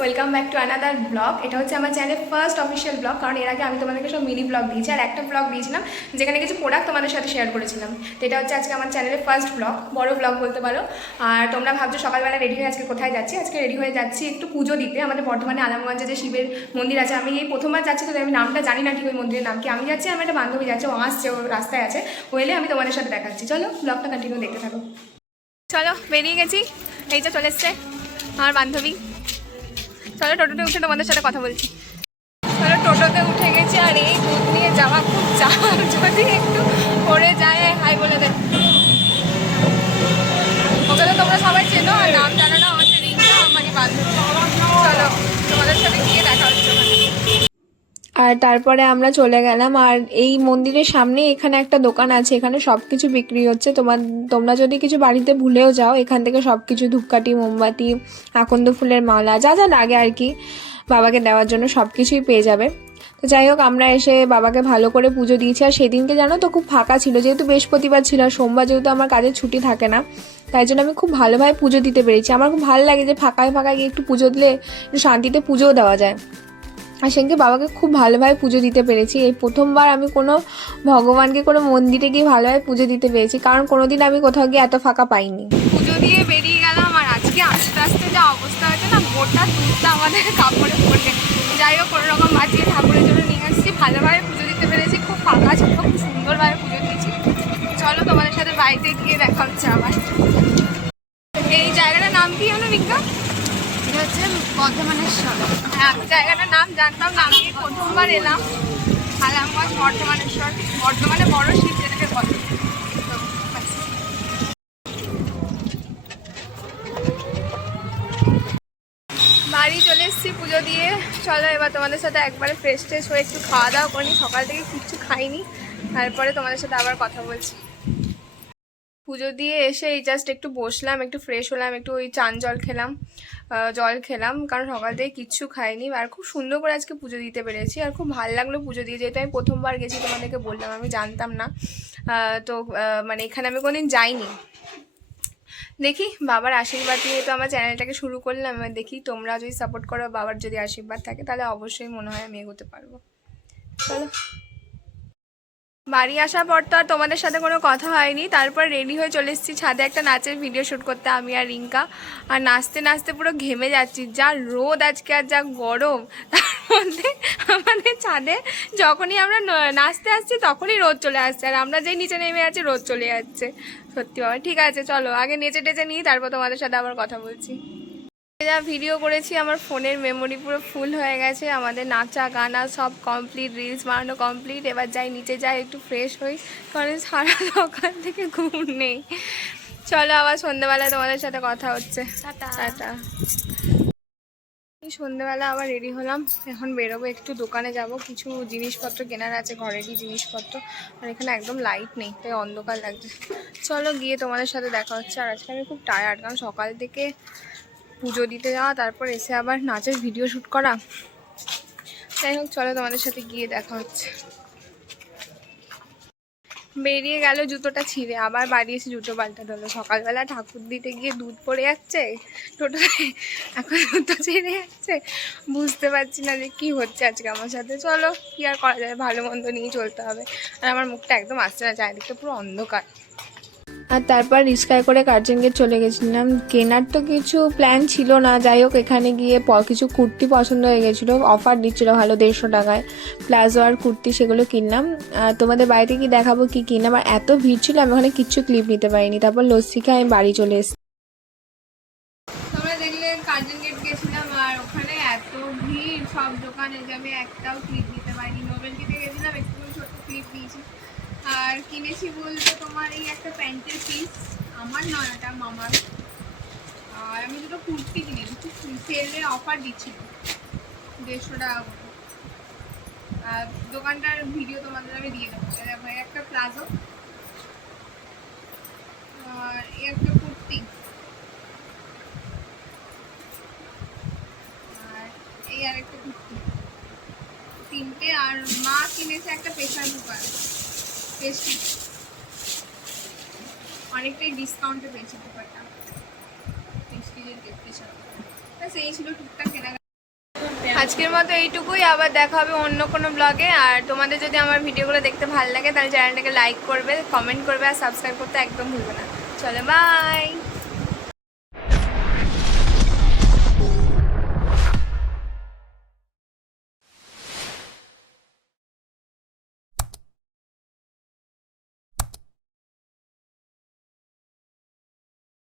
Welcome back to another blog. এটা হচ্ছে আমার চ্যানেলের ফার্স্ট অফিসিয়াল ব্লগ, কারণ এর আগে আমি তোমাদেরকে সব মিনি ব্লগ দিয়েছি আর একটা ব্লগ দিয়েছিলাম যেখানে কিছু প্রোডাক্ট তোমাদের সাথে শেয়ার করেছিলাম। তো এটা হচ্ছে আজকে আমার চ্যানেলের ফার্স্ট ব্লগ, বড় ব্লগ বলতে পারো। আর তোমরা ভাবছো সকালবেলা রেডি হয়ে আজকে কোথায় যাচ্ছি? আজকে রেডি হয়ে যাচ্ছি একটু পুজো দিতে। আমাদের বর্ধমানে আলমগঞ্জে যে শিবের মন্দির আছে, আমি এই প্রথমবার যাচ্ছি, তো আমি নামটা জানি না ঠিক ওই মন্দিরের নাম কি। আমি যাচ্ছি, আমার একটা বান্ধবী যাচ্ছে, ও আসছে, ও রাস্তায় আছে, ও এলে আমি তোমাদের সাথে দেখাচ্ছি। চলো ব্লগটা কন্টিনিউ দেখতে থাকো। চলো বেরিয়ে গেছি, এই যে চলে এসছে আমার বান্ধবী। চলো টোটোতে উঠে তোমাদের সাথে কথা বলছি। চলো টোটোতে উঠে গেছি, আর এই দুধ নিয়ে যাওয়া খুব চাপ, যদি একটু পড়ে যায় হাই বলে দেয়। ওকে তো তোমরা সবাই চেনো, আর নাম জানো না, হচ্ছে রিঙ্কা, আমারই বান্ধবী। চলো তোমাদের সাথে গিয়ে দেখা হচ্ছে। আর তারপরে আমরা চলে গেলাম, আর এই মন্দিরের সামনে এখানে একটা দোকান আছে, এখানে সব কিছু বিক্রি হচ্ছে। তোমরা যদি কিছু বাড়িতে ভুলেও যাও, এখান থেকে সব কিছু ধূপকাঠি, মোমবাতি, আকন্দ ফুলের মালা, যা যা লাগে আর কি বাবাকে দেওয়ার জন্য সব কিছুই পেয়ে যাবে। তো যাই হোক, আমরা এসে বাবাকে ভালো করে পুজো দিয়েছি। আর সেদিনকে জানো তো খুব ফাঁকা ছিল, যেহেতু বৃহস্পতিবার ছিল, আর সোমবার যেহেতু আমার কাজের ছুটি থাকে না, তাই জন্য আমি খুব ভালোভাবে পুজো দিতে পেরেছি। আমার খুব ভালো লাগে যে ফাঁকায় ফাঁকায় গিয়ে একটু পুজো দিলে একটু শান্তিতে পুজোও দেওয়া যায়। আর সেদিনকে বাবাকে খুব ভালোভাবে পুজো দিতে পেরেছি। এই প্রথমবার আমি কোনো ভগবানকে কোনো মন্দিরে গিয়ে ভালোভাবে পুজো দিতে পেরেছি, কারণ কোনোদিন আমি কোথাও গিয়ে এত ফাঁকা পাইনি। পুজো দিয়ে বেরিয়ে গেলাম, আর আজকে আস্তে আস্তে যা অবস্থা হয়েছে না, গোটা দুধটা আমাদের কাপড়ে পড়ে। যাই হোক, কোনো রকম বাঁচিয়ে ঠাকুরের জন্য নিয়ে আসছি, ভালোভাবে পুজো দিতে পেরেছি, খুব ফাঁকা ছিল, খুব সুন্দরভাবে পুজো দিয়েছি। চলো তোমাদের সাথে বাড়িতে গিয়ে দেখা হচ্ছে আবার। এই জায়গাটার নাম কি হলো রিঙ্কা? এটা হচ্ছে বর্ধমানেশ্বর। হ্যাঁ, আমি জায়গাটার নাম জানতাম না, আমি প্রথমবার এলাম আলমগঞ্জ বর্ধমানেশ্বর, বর্ধমানে বড় শিব যেটাকে বলে। বাড়ি চলে এসেছি পুজো দিয়ে। চলো এবার তোমাদের সাথে একবারে ফ্রেশ ট্রেশ হয়ে একটু খাওয়া দাওয়া করিনি, সকাল থেকে কিচ্ছু খাইনি, তারপরে তোমাদের সাথে আবার কথা বলছি। পুজো দিয়ে এসে এই জাস্ট একটু বসলাম, একটু ফ্রেশ হলাম, একটু ওই চান জল খেলাম, কারণ সকাল থেকে কিচ্ছু খাইনি। আর খুব সুন্দর করে আজকে পুজো দিতে পেরেছি, আর খুব ভালো লাগলো পুজো দিয়ে, যেহেতু আমি প্রথমবার গেছি, তোমাদেরকে বললাম আমি জানতাম না। তো মানে এখানে আমি কোনোদিন যাইনি। দেখি বাবার আশীর্বাদ নিয়ে তো আমার চ্যানেলটাকে শুরু করলাম, এবার দেখি তোমরা যদি সাপোর্ট করো, বাবার যদি আশীর্বাদ থাকে, তাহলে অবশ্যই মনে হয় আমি এগোতে পারবো। চলো, বাড়ি আসার পর তো আর তোমাদের সাথে কোনো কথা হয়নি, তারপর রেডি হয়ে চলে এসেছি ছাদে একটা নাচের ভিডিও শ্যুট করতে, আমি আর রিঙ্কা। আর নাচতে নাচতে পুরো ঘেমে যাচ্ছি, যা রোদ আজকে আর যা গরম। তার মধ্যে আমাদের ছাদে যখনই আমরা নাচতে আসছি তখনই রোদ চলে আসছে, আর আমরা যেই নিচে নেমে আছি রোদ চলে যাচ্ছে। সত্যি বাবা, ঠিক আছে চলো আগে নেচে টেচে নিই, তারপর তোমাদের সাথে আবার কথা বলছি। যা ভিডিও করেছি, আমার ফোনের মেমোরি পুরো ফুল হয়ে গেছে। আমাদের নাচা গানা সব কমপ্লিট, রিলস বানানো কমপ্লিট। এবার যাই নিচে যাই, একটু ফ্রেশ হই, কারণ সারা সকাল থেকে ঘুম নেই। চলো আবার সন্ধ্যেবেলায় তোমাদের সাথে কথা হচ্ছে। টাটা। সন্ধ্যেবেলা আবার রেডি হলাম, এখন বেরোবো, একটু দোকানে যাব, কিছু জিনিসপত্র কেনার আছে, ঘরেরই জিনিসপত্র। আর এখানে একদম লাইট নেই, তাই অন্ধকার লাগছে। চলো গিয়ে তোমাদের সাথে দেখা হচ্ছে। আর আজকে আমি খুব টায়ার্ড, কারণ সকাল থেকে পুজো দিতে যাওয়া, তারপর এসে আবার নাচের ভিডিও শ্যুট করা। যাই হোক, চলো তোমাদের সাথে গিয়ে দেখা হচ্ছে। বেরিয়ে গেল জুতোটা ছিঁড়ে, আবার বাড়ি এসে জুতো পাল্টাতে হলো। সকালবেলা ঠাকুর দিতে গিয়ে দুধ পড়ে যাচ্ছে টোটোতে, এখন জুতো ছিঁড়ে যাচ্ছে, বুঝতে পারছি না যে কী হচ্ছে আজকে আমার সাথে। চলো কী আর করা যায়, ভালো মন্দ নিয়েই চলতে হবে। আর আমার মুখটা একদম আসছে না, চারিদিকটা পুরো অন্ধকার। আর তারপর রিস্কায় করে কার্জন গেট চলে গেছিলাম। কেনার তো কিছু প্ল্যান ছিল না, যাই হোক এখানে গিয়ে কিছু কুর্তি পছন্দ হয়ে গেছিলো, অফার দিচ্ছিলো ভালো, 150 টাকায় প্লাজো আর কুর্তি, সেগুলো কিনলাম। আর তোমাদের বাড়িতে কি দেখাবো কি কিনলাম, আর এত ভিড় ছিল আমি ওখানে কিচ্ছু ক্লিপ নিতে পারিনি। তারপর লস্যি খেয়ে আমি বাড়ি চলে এসেছি। তোমরা দেখলে কার্জন গেট গেছিলাম, আর ওখানে এত ভিড়, সব দোকানে যাবে, একটাও ক্লিপ নিতে পারিনি। নোবেলটিতে গেছিলাম, একটু ছোট্ট ক্লিপ দিয়েছি। আর কিনেছি বলতে তোমার এই একটা প্যান্টের পিস, আমার নয়, এটা মামার। আর আমি দুটো কুর্তি কিনেছি, সেলে অফার দিচ্ছিল 150 টাকা করে। আর দোকানটার ভিডিও তোমাদের আমি দিয়ে দেবো। একটা প্লাজো, আর এই একটা কুর্তি, আর এই আর একটা কুর্তি, তিনটে। আর মা কিনেছে একটা প্রেশার কুকার, প্রেস্টিজ, অনেকটাই ডিসকাউন্টে পেয়েছি কুকারটা, প্রেস্টিজের প্রেশার কুকার। ব্যাস এই ছিল টুকটাক কেনাকাটা। আজকের মতো এইটুকুই, আবার দেখা হবে অন্য কোনো ব্লগে। আর তোমাদের যদি আমার ভিডিওগুলো দেখতে ভালো লাগে তাহলে চ্যানেলটাকে লাইক করবে, কমেন্ট করবে আর সাবস্ক্রাইব করতে একদম ভুলবে না। চলো বাই।